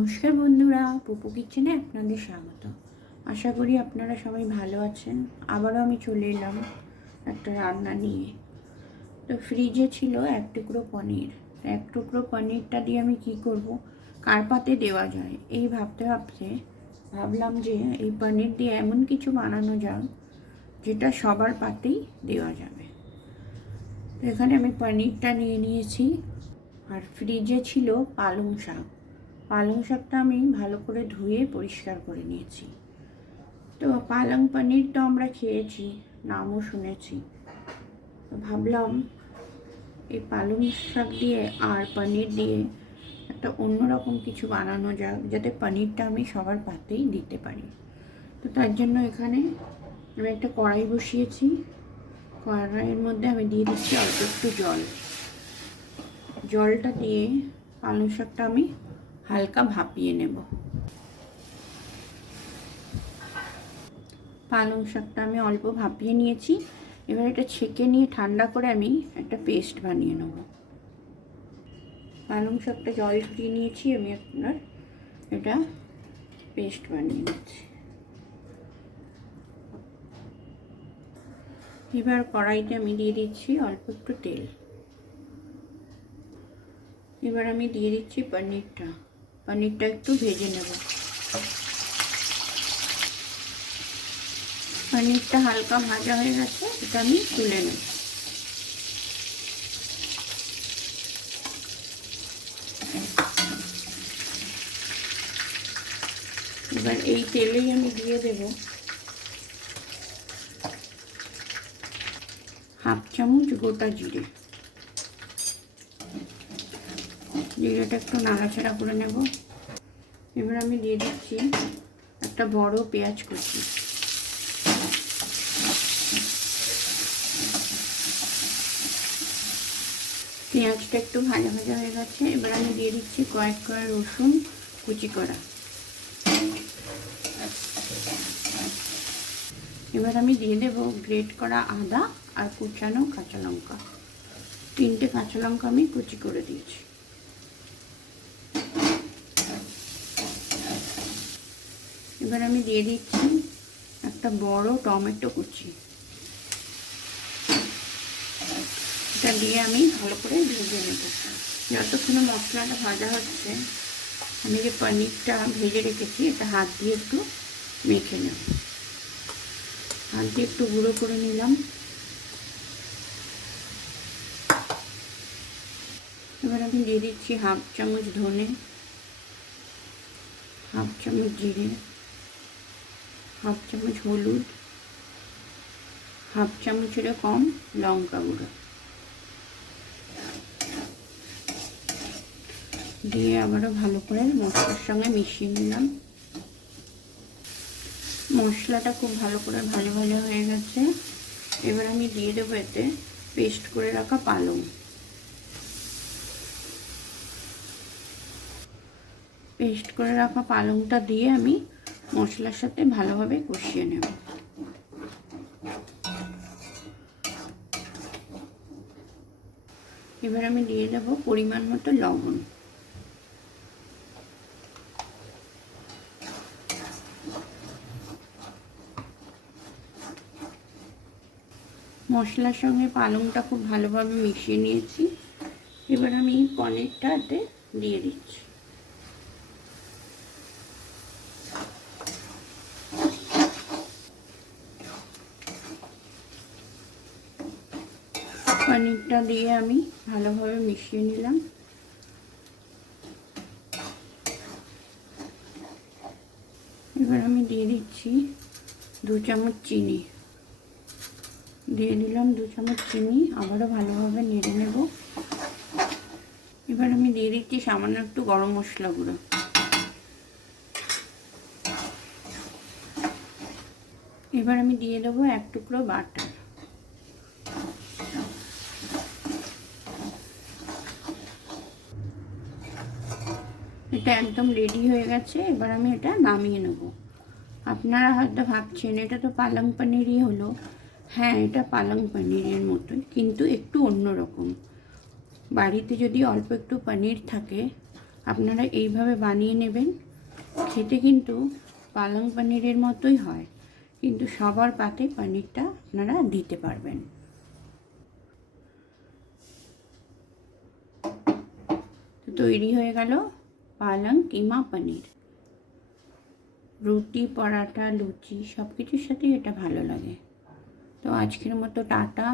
নমস্কার বন্ধুরা, পুপু কিচেনে আপনাদের স্বাগত। আশা করি আপনারা সবাই ভালো আছেন। আবারও আমি চলে এলাম একটা রান্না নিয়ে। তো ফ্রিজে ছিল এক টুকরো পনির। এক টুকরো পনিরটা দিয়ে আমি কি করব, কার পাতে দেওয়া যায় এই ভাবতে ভাবতে ভাবলাম যে এই পনির দিয়ে এমন কিছু বানানো যাক যেটা সবার পাতেই দেওয়া যাবে। তো এখানে আমি পনিরটা নিয়ে নিয়েছি, আর ফ্রিজে ছিল পালং শাক। পালং শাকটা আমি ভালো করে ধুয়ে পরিষ্কার করে নিয়েছি। তো পালং পনির তো আমরা খেয়েছি, নামও শুনেছি। তো ভাবলাম এই পালং শাক দিয়ে আর পনির দিয়ে একটা অন্যরকম কিছু বানানো যাক, যাতে পনিরটা আমি সবার পাতেই দিতে পারি। তো তার জন্য এখানে আমি একটা কড়াই বসিয়েছি। কড়াইয়ের মধ্যে আমি দিয়ে দিচ্ছি অল্প একটু জল। জলটা দিয়ে পালং শাকটা আমি হালকা ভাপিয়ে নেব। পালং শাকটা আমি অল্প ভাপিয়ে নিয়েছি। এবার এটা ছেঁকে নিয়ে ঠান্ডা করে আমি একটা পেস্ট বানিয়ে নেব। পালং শাকটা জল ঝরিয়ে নিয়েছি, আমি আপনার এটা পেস্ট বানিয়ে নিচ্ছি। এবার কড়াইতে আমি দিয়ে দিচ্ছি অল্প একটু তেল। এবার আমি দিয়ে দিচ্ছি পনিরটা একটু ভেজে নেব। পনিরটা হালকা ভাজা হয়ে গেছে, এটা আমি তুলে নেব। এবার এই তেলেই আমি দিয়ে দেব হাফ চামচ গোটা জিরে। জিরেটা একটু নাড়াচাড়া করে নেব। এবার আমি দিয়ে দিচ্ছি একটা বড় পেঁয়াজ কুচি। পেঁয়াজটা একটু ভাজা ভাজা হয়ে গেছে, এবার আমি দিয়ে দিচ্ছি কয়েক রসুন কুচি করা। এবার আমি দিয়ে দেব গ্রেট করা আদা আর কুচানো কাঁচা লঙ্কা। 3টে কাঁচা লঙ্কা আমি কুচি করে দিয়েছি। এবার আমি দিয়ে দিচ্ছি একটা বড় টমেটো কুচি। এটা দিয়ে আমি ভালো করে ভেজে নেব। যতক্ষণে মশলাটা ভাজা হচ্ছে, আমি যে পনিরটা ভেজে রেখেছি এটা হাত দিয়ে একটু মেখে নেব। হাত দিয়ে একটু গুঁড়ো করে নিলাম। এবার আমি দিয়ে দিচ্ছি হাফ চামচ ধনে, হাফ চামচ জিরে, হাফ চামচ হলুদ, হাফ চামচের কম লঙ্কা গুঁড়ো দিয়ে আবারও ভালো করে মশলার সঙ্গে মিশিয়ে নিলাম। মশলাটা খুব ভালো করে ভাজা ভাজা হয়ে গেছে। এবার আমি দিয়ে দেবো এতে পেস্ট করে রাখা পালং। পেস্ট করে রাখা পালংটা দিয়ে আমি মশলার সাথে ভালোভাবে কষিয়ে নেব। এবার আমি দিয়ে দেব পরিমাণ মতো লবণ। মশলার সঙ্গে পালংটা খুব ভালোভাবে মিশিয়ে নিয়েছি। এবার আমি পনিরটাতে দিয়ে দিচ্ছি। পনিরটা দিয়ে আমি ভালোভাবে মিশিয়ে নিলাম। এবার আমি দিয়ে দিচ্ছি 2 চামচ চিনি। দিয়ে দিলাম 2 চামচ চিনি, আবারও ভালোভাবে নেড়ে নেব। এবার আমি দিয়ে দিচ্ছি সামান্য একটু গরম মশলা গুঁড়ো। এবার আমি দিয়ে দেবো 1 টুকরো বাটার। এটা একদম রেডি হয়ে গেছে। এবার আমি এটা নামিয়ে নেব। আপনারা হয়তো ভাবছেন এটা তো পালং পনিরই হলো। হ্যাঁ, এটা পালং পনিরের মতোই, কিন্তু একটু অন্যরকম। বাড়িতে যদি অল্প একটু পনির থাকে আপনারা এইভাবে বানিয়ে নেবেন। খেতে কিন্তু পালং পনিরের মতোই হয়, কিন্তু সবার পাতে পনিরটা আপনারা দিতে পারবেন। তো তৈরি হয়ে গেল পালং কিমা পনির। রুটি, পরাঠা, লুচি সব কিছুর সাথেই এটা ভালো লাগে। তো আজকের মতো টাটা।